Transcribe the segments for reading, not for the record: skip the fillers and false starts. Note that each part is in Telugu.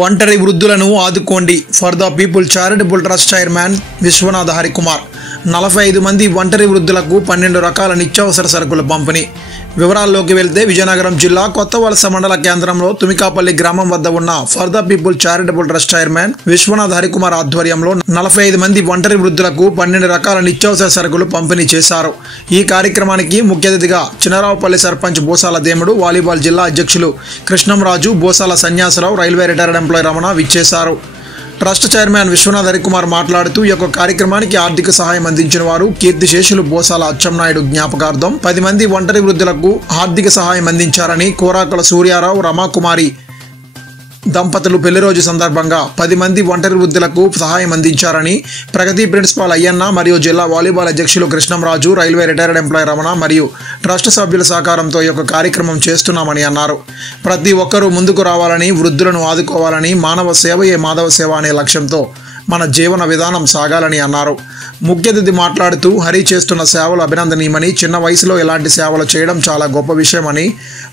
ఒంటరి వృద్ధులను ఆదుకోండి for the people charitable trust chairman Vishwanath Harikumar 45 మంది ఒంటరి వృద్ధులకు 12 రకాల నిత్యావసర సరుకుల పంపిణీ. వివరాల్లోకి వెళ్తే విజయనగరం జిల్లా కొత్తవలస మండల కేంద్రంలో తుమికాపల్లి గ్రామం వద్ద ఉన్న for the people charitable trust chairman Vishwanath Harikumar ఆధ్వర్యంలో 45 మంది ఒంటరి వృద్ధులకు 12 రకాల నిత్యావసర సరుకులు పంపిణీ చేశారు. ఈ కార్యక్రమానికి ముఖ్య అతిథిగా చినరావుపల్లి సర్పంచ్ బోసాల దేముడు, వాలీబాల్ జిల్లా అధ్యక్షులు Krishnamraju, Bosala Sanyasarao, railway retired employee Ramana విచ్చేశారు. ట్రస్ట్ చైర్మన్ విశ్వనాథ్ హరికుమార్ మాట్లాడుతూ ఈ యొక్క కార్యక్రమానికి ఆర్థిక సహాయం అందించిన వారు కీర్తిశేషులు బోసాల అచ్చెన్నాయుడు జ్ఞాపకార్థం 10 మంది ఒంటరి వృద్ధులకు ఆర్థిక సహాయం అందించారని, కోరాకుల సూర్యారావు, రమాకుమారి దంపతులు పెళ్లి రోజు సందర్భంగా 10 మంది ఒంటరి వృద్ధులకు సహాయం అందించారని, ప్రగతి ప్రిన్సిపాల్ అయ్యన్న మరియు జిల్లా వాలీబాల్ అధ్యక్షులు Krishnamraju, railway retired employee Ramana మరియు ట్రస్ట్ సభ్యుల సహకారంతో ఈ యొక్క కార్యక్రమం చేస్తున్నామని అన్నారు. ప్రతి ఒక్కరూ ముందుకు రావాలని, వృద్ధులను ఆదుకోవాలని, మానవ సేవయే మాధవ సేవ అనే లక్ష్యంతో మన జీవన విధానం సాగాలని అన్నారు. ముఖ్య అతిథి మాట్లాడుతూ హరి చేస్తున్న సేవలు అభినందనీయమని, చిన్న వయసులో ఇలాంటి సేవలు చేయడం చాలా గొప్ప విషయమని,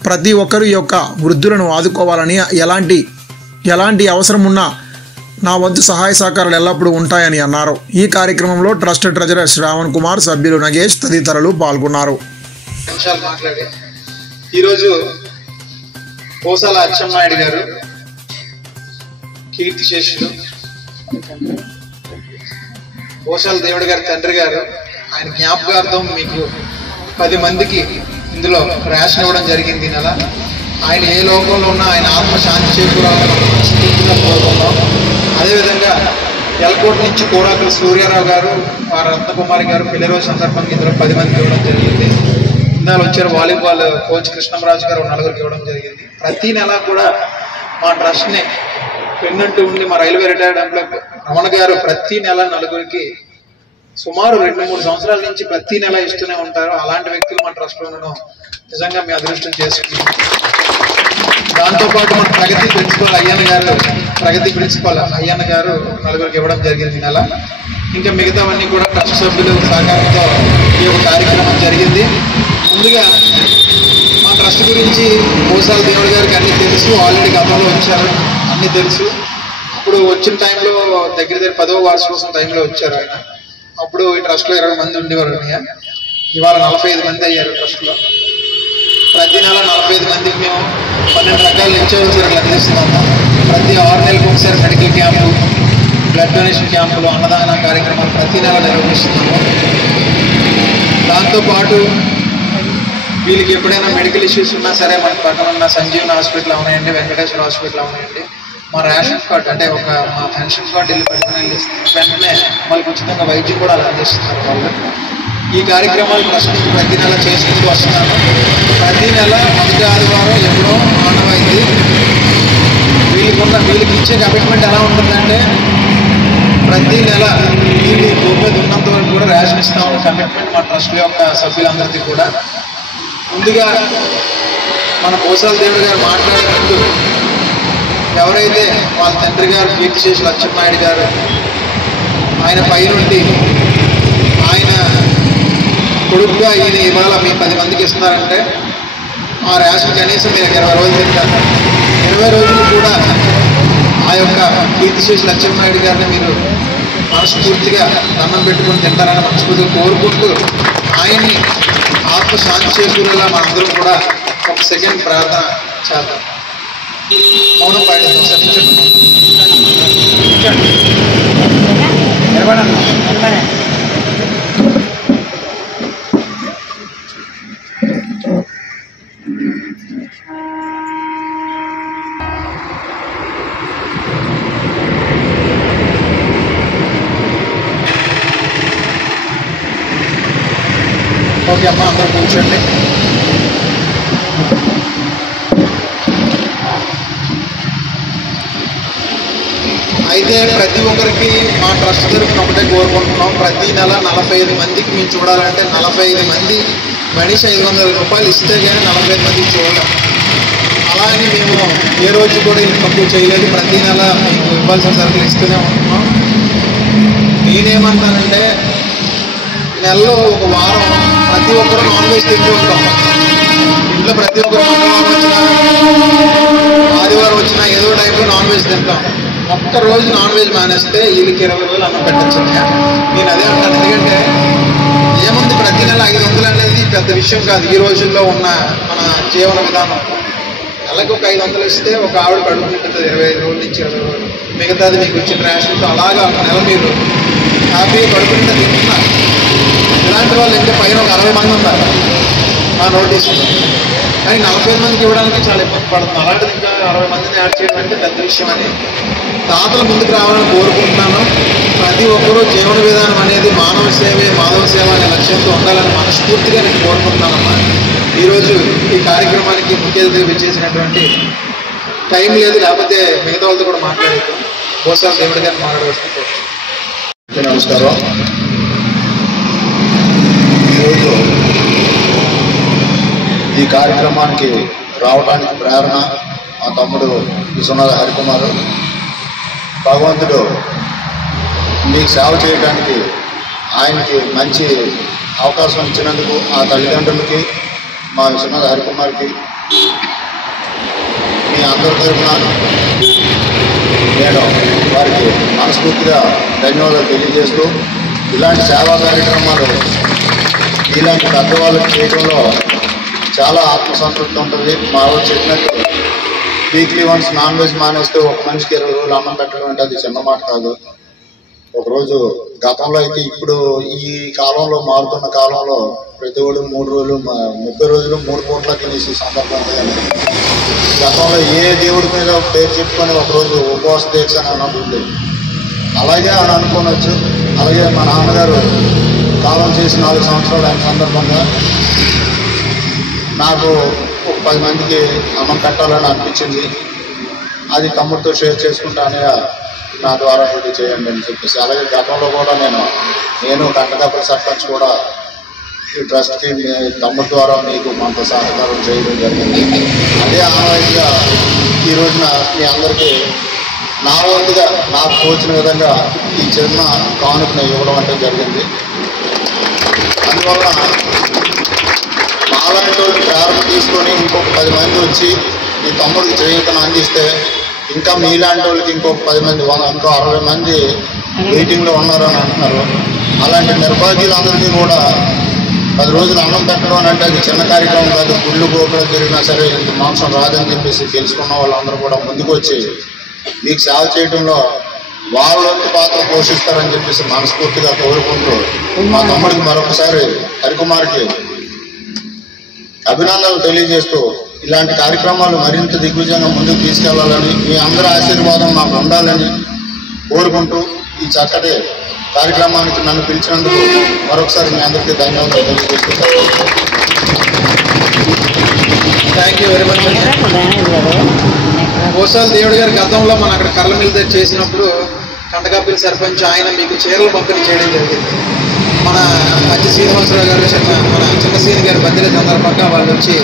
ప్రతి ఒక్కరూ ఈ యొక్క వృద్ధులను ఆదుకోవాలని, ఎలాంటి అవసరం ఉన్నా నా వంతు సహాయ సహకారాలు ఎల్లప్పుడూ ఉంటాయని అన్నారు. ఈ కార్యక్రమంలో ట్రస్ట్ ట్రెజరర్ శ్రావణ్ కుమార్, సభ్యులు నగేష్ తదితరులు పాల్గొన్నారు. ఈరోజు బోసాల అచ్చెన్నాయుడు గారు కీర్తిశేషులు బోసాల దేవుడి గారి తండ్రి గారు, ఆయన జ్ఞాపకార్థం మీకు 10 మందికి ఇందులో రేషన్ ఇవ్వడం జరిగింది. నెల ఆయన ఏ లోకంలో ఉన్నా ఆయన ఆత్మ శాంతి చేకూరాలని మనస్ఫూర్తిగా కోరుకుంటాం. అదేవిధంగా ఎల్కోట్ నుంచి కోరాకుల సూర్యారావు గారు, వారి రత్నకుమారి గారు పెళ్లి రోజు సందర్భంగా ఇందులో 10 మందికి ఇవ్వడం జరిగింది. ఇందులో వచ్చారు వాలీబాల్ కోచ్ కృష్ణంరాజు గారు 4 ఇవ్వడం జరిగింది. ప్రతి నెల కూడా మా ట్రస్ట్ని పెన్నంటూ ఉండి మా రైల్వే రిటైర్డ్ ఎంప్లాయీ రమణ గారు ప్రతి నెల 4 సుమారు 2-3 సంవత్సరాల నుంచి ప్రతి నెల ఇస్తూనే ఉంటారు. అలాంటి వ్యక్తులు మన ట్రస్ట్లో ఉండడం నిజంగా మీ అదృష్టం చేసుకుంటాం. దాంతోపాటు మన ప్రగతి ప్రిన్సిపల్ అయ్యన్న గారు 4 ఇవ్వడం జరిగింది నెల. ఇంకా మిగతావన్నీ కూడా ట్రస్ట్ సభ్యులు సహకారంతో ఈ యొక్క కార్యక్రమం జరిగింది. ముందుగా మా ట్రస్ట్ గురించి బోసాల దేవుడి గారికి అన్నీ తెలుసు, ఆల్రెడీ గతంలో వచ్చారు, అన్నీ తెలుసు. అప్పుడు వచ్చిన టైంలో దగ్గర 10వ వార్షికోత్సవం టైంలో వచ్చారు ఆయన. అప్పుడు ఈ ట్రస్ట్లో 20 మంది ఉండేవారు. ఇవాళ 45 మంది అయ్యారు ట్రస్ట్లో. ప్రతి నెల 45 మందికి మేము 12 రకాల నిత్యావసరాలు అందిస్తున్నాము. ప్రతి 6 నెలలకు ఒకసారి మెడికల్ క్యాంపు, బ్లడ్ డొనేషన్ క్యాంపులు, అన్నదాన కార్యక్రమాలు ప్రతి నెల నిర్వహిస్తున్నాము. దాంతోపాటు వీళ్ళకి ఎప్పుడైనా మెడికల్ ఇష్యూస్ ఉన్నా సరే మన పక్కన ఉన్న సంజీవన్ హాస్పిటల్ అవునాయండి, వెంకటేశ్వర హాస్పిటల్ అవునాయండి, మా రేషన్ కార్డు అంటే మా పెన్షన్ కార్డు వెళ్ళి పెట్టుకుని వెంటనే వాళ్ళకి ఉచితంగా వైద్యం కూడా అలా అందిస్తున్నారు వాళ్ళు. ఈ కార్యక్రమాలు ట్రస్ట్ నుంచి ప్రతి నెల చేసుకుంటూ వస్తున్నాను. ప్రతి నెల మొదటి ఆదివారం ఎప్పుడో ఆనవాయితీ. వీళ్ళకి ఇచ్చే కమిట్మెంట్ ఎలా ఉంటుందంటే ప్రతి నెల వీళ్ళు భూమి మీద ఉన్నంత వరకు కూడా రేషన్ ఇస్తామన్న కమిట్మెంట్ మా ట్రస్ట్ యొక్క సభ్యులందరికీ కూడా. ముందుగా మన బోసాల దేవుడి గారు మాట్లాడుతూ ఎవరైతే వాళ్ళ తండ్రి గారు కీర్తిశేషులు అచ్చెన్నాయుడు గారు ఆయన పైనుండి ఆయన కొడుకుగా ఈయన ఇవాళ మీ 10 మందికి ఇస్తున్నారంటే ఆ రేషన్ కనీసం మీరు 20 రోజులు తింటారు. 20 రోజులు కూడా ఆ యొక్క కీర్తిశేషులు అచ్చెన్నాయుడు గారిని మీరు మనస్ఫూర్తిగా దండం పెట్టుకుని తింటారని మనస్ఫూర్తిగా కోరుకుంటూ ఆయన్ని ఆత్మ శాంతి చేకూరేలా మనందరం కూడా ఒక సెకండ్ ప్రార్థన చేద్దాం. మౌనం పాటిద్దాం. ఓకే అమ్మా, అందరూ కూర్చోండి. అయితే ప్రతి ఒక్కరికి మా ట్రస్ట్ తరఫున ఒకటే కోరుకుంటున్నాం. ప్రతి నెల 45 మందికి మేము చూడాలంటే 45 మంది మనిషి 500 రూపాయలు ఇస్తే కానీ 45 మందికి చూడలేం. అలా అని మేము ఏ రోజు కూడా ఇది తక్కువ చేయలేదు. ప్రతి నెల మీకు ఇవ్వాల్సిన సరుకులు ఇస్తూనే ఉంటున్నాం. నేనేమంటానంటే నెలలో ఒక వారం ప్రతి ఒక్కరు నాన్ వెజ్ తింటూ ఉంటాం. ఇంట్లో ప్రతి ఒక్కరు మంగళవారం వచ్చినా ఆదివారం వచ్చినా ఏదో టైంలో నాన్ వెజ్ తింటాం. ఒక్కరోజు నాన్ వెజ్ మానేస్తే వీళ్ళకి 20 రోజులు అన్నం పెట్టచ్చు. నేను అదే అంటాను. ఎందుకంటే ఏముంది, ప్రతి నెల 500 అనేది పెద్ద విషయం కాదు ఈ రోజుల్లో ఉన్న మన జీవన విధానం. నెలకు ఒక 500 ఇస్తే ఒక ఆవిడ కడుపు నింపుతుంది 25 రోజుల నుంచి 20 రోజులు. మిగతాది మీకు వచ్చిన రేషన్తో అలాగా ఒక నెల మీరు హ్యాపీగా కడుపు నిండా తింటున్నారు. ఇలాంటి వాళ్ళు ఇంకా పైన ఒక 60 మంది ఉన్నారు ఆ నోటీసులో. కానీ 45 మందికి ఇవ్వడానికి చాలా ఇబ్బంది పడుతుంది. అలాంటిది ఇంకా 60 మందిని యాడ్ చేయడం అంటే పెద్ద విషయం అని తాతల ముందుకు రావాలని కోరుకుంటున్నాను. ప్రతి ఒక్కరూ జీవన విధానం అనేది మానవ సేవే మాధవ సేవ అనే లక్ష్యంతో ఉండాలని మనస్ఫూర్తిగా నేను కోరుకుంటున్నానమ్మా. ఈరోజు ఈ కార్యక్రమానికి ముఖ్య అతిథిగా చేసినటువంటి టైం లేదు, లేకపోతే మిగతా వాళ్ళతో కూడా మాట్లాడేది. బోసాల దేవుడి గారిని మాట్లాడవలసింది. నమస్కారం. ఈరోజు ఈ కార్యక్రమానికి రావడానికి ప్రేరణ మా తమ్ముడు విశ్వనాథ హరికుమార్. భగవంతుడు మీకు సేవ చేయడానికి ఆయనకి మంచి అవకాశం ఇచ్చినందుకు ఆ తల్లిదండ్రులకి, మా విశ్వనాథ హరికుమార్కి మీ అందరి తరఫున నేను వారికి మనస్ఫూర్తిగా ధన్యవాదాలు తెలియజేస్తూ, ఇలాంటి సేవా కార్యక్రమాలు ఇలాంటి పెద్దవాళ్ళకి చేయడంలో చాలా ఆత్మసంతృప్తి ఉంటుంది. మా వాళ్ళు చెప్పినట్టు వీక్లీ వన్స్ నాన్ వెజ్ మానేస్తే ఒక మనిషికి 20 రోజులు అన్నం పెట్టడం అంటే అది చిన్న మాట కాదు. ఒకరోజు గతంలో అయితే, ఇప్పుడు ఈ కాలంలో మారుతున్న కాలంలో ప్రతి ఒడు 3 రోజులు 30 రోజులు 3 పూట్ల తినేసి సందర్భం. గతంలో ఏ దేవుడి మీద పేరు చెప్పుకొని ఒకరోజు ఉపవాస దీక్ష అని అన్నది అలాగే అని అనుకోవచ్చు. అలాగే మా నాన్నగారు కాలం చేసి 4 సంవత్సరాలు అయిన సందర్భంగా నాకు ఒక 10 మందికి అన్నం పెట్టాలని అనిపించింది. అది తమ్ముడితో షేర్ చేసుకుంటే అన్నయ్య నా ద్వారా ఇది చేయండి అని చెప్పేసి. అలాగే గతంలో కూడా నేను కంటకాపల్లి సర్పంచ్ కూడా ఈ ట్రస్ట్కి తమ్ముడి ద్వారా మీకు కొంత సహకారం చేయడం జరిగింది. అదే ఆనవాయితీగా ఈ రోజున మీ అందరికీ నా వంతుగా నాకు తోచిన విధంగా ఈ చిన్న కానుకను ఇవ్వడం అంటే జరిగింది. అందువల్ల మాలాంటి వాళ్ళు ప్రారంభం తీసుకొని ఇంకొక 10 మంది వచ్చి మీ తమ్ముడికి చేయూతను అందిస్తే ఇంకా మీలాంటి వాళ్ళకి ఇంకొక 10 మంది, ఇంకో 60 మంది వెయిటింగ్లో ఉన్నారని అంటున్నారు. అలాంటి నిర్భాగ్యులందరికీ కూడా 10 రోజులు అన్నం పెట్టడం అంటే అది చిన్న కార్యక్రమం కాదు. గుళ్ళు గోపులు తిరిగినా సరే ఇంత మాంసం రాదని చెప్పేసి తెలుసుకున్న వాళ్ళందరూ కూడా ముందుకు వచ్చి మీకు సేవ చేయడంలో వాళ్ళ పాత్ర పోషిస్తారని చెప్పేసి మనస్ఫూర్తిగా కోరుకుంటూ, మా తమ్ముడికి మరొకసారి హరికుమార్కి అభినందనలు తెలియజేస్తూ, ఇలాంటి కార్యక్రమాలు మరింత దిగ్విజయంగా ముందుకు తీసుకెళ్లాలని, మీ అందరి ఆశీర్వాదం మాకు ఉండాలని కోరుకుంటూ ఈ చక్కటి కార్యక్రమానికి నన్ను పిలిచినందుకు మరొకసారి మీ అందరికీ ధన్యవాదాలు తెలియజేస్తున్నాను. Thank you very much. Bosala దేవుడి గారి గతంలో మనం అక్కడ కర్లమిల్ దగ్గర చేసినప్పుడు కంటకాపల్లి సర్పంచ్ ఆయన మీకు చీరలు పంపిణీ చేయడం జరిగింది. మన మధ్య శ్రీనివాసరావు గారు మన చిన్నసీని గారి బర్త్డే సందర్భంగా వాళ్ళు వచ్చి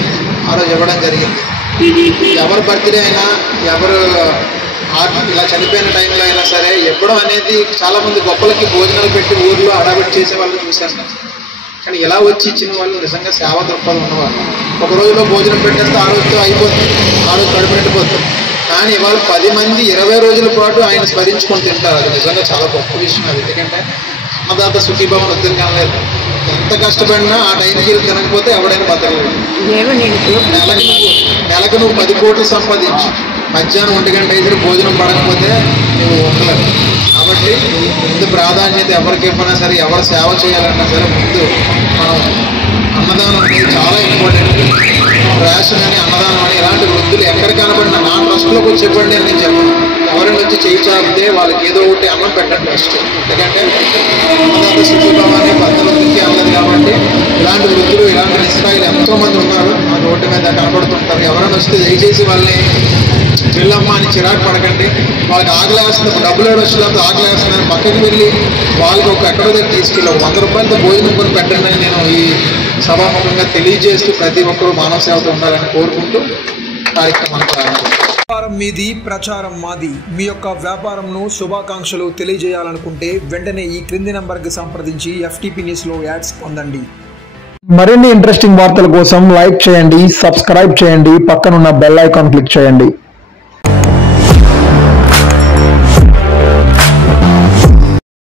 ఆ రోజు ఇవ్వడం జరిగింది. ఎవరు బర్త్డే అయినా, ఎవరు ఇలా చనిపోయిన టైంలో అయినా సరే ఇవ్వడం అనేది చాలామంది గొప్పలకి భోజనాలు పెట్టి ఊర్లో అడాబెట్టి చేసే వాళ్ళని చూశాను. కానీ ఇలా వచ్చి ఇచ్చిన వాళ్ళు నిజంగా సేవ దృక్పథం ఉన్నవాళ్ళు. ఒక రోజులో భోజనం పెట్టేస్తే ఆ రోజుతో అయిపోతుంది, ఆ రోజు కడుపు నిండిపోతుంది. కానీ ఇవాళ 10 మంది 20 రోజుల పాటు ఆయన స్మరించుకొని తింటారు. అది నిజంగా చాలా గొప్ప విషయం. అది ఎందుకంటే అన్నదాత సుఖీభావం వద్దని కాలేదు. ఎంత కష్టపడినా ఆ టైంకి తినకపోతే ఎవడైనా బతకలేదు. నెలకు నువ్వు 10 కోట్లు సంపాదించు, మధ్యాహ్నం 1 గంట అయితే భోజనం పడకపోతే నువ్వు ఉండలేవు. కాబట్టి ముందు ప్రాధాన్యత ఎవరికి ఇవ్వనా సరే, ఎవరు సేవ చేయాలన్నా సరే ముందు మనం అన్నదానం అనేది చాలా ఇంపార్టెంట్. రేషన్ అని, అన్నదానం అని ఇలాంటి వృద్ధులు ఎక్కడ కనబడినా నా ట్రస్ట్లోకి వచ్చి చెప్పండి అని నేను చెప్పను. ఎవరైనా వచ్చి చేయి చాపితే వాళ్ళకి ఏదో ఒకటి అన్నం పెట్టండి ఫస్ట్. ఎందుకంటే అన్నదాత సుఖీభావాన్ని భద్రతకి అన్నది కాబట్టి ఇలాంటి వృద్ధులు, ఇలాంటి నిస్సాయిలు ఎంతోమంది ఉన్నారు ఆ రోడ్డు మీద కనబడుతుంటారు. ఎవరైనా వస్తే దయచేసి వాళ్ళని వెళ్ళమ్మా అని చిరాకు పడకండి. వాళ్ళకి ఆకలేస్తుంది, డబ్బులు వచ్చేటప్పుడు ఆకలేస్తుందని పక్కకి వెళ్ళి వాళ్ళకి ఒక ఎక్కడో దగ్గర తీసుకెళ్ళి 100 రూపాయలతో భోజనం కొని పెట్టండి అని నేను ఈ సభాముఖంగా తెలియజేస్తూ ప్రతి ఒక్కరూ మానవ సేవతో ఉండాలని కోరుకుంటూ కార్యక్రమాన్ని ప్రారంభించారు. వ్యాపారం మీది, ప్రచారం మాది. మీ యొక్క వ్యాపారంను శుభాకాంక్షలు తెలియజేయాలనుకుంటే వెంటనే ఈ క్రింది నంబర్కి సంప్రదించి FTP న్యూస్లో యాడ్స్ పొందండి. మరిన్ని ఇంట్రెస్టింగ్ వార్తల కోసం లైక్ చేయండి, సబ్స్క్రైబ్ చేయండి, పక్కనున్న బెల్ ఐకాన్ క్లిక్ చేయండి.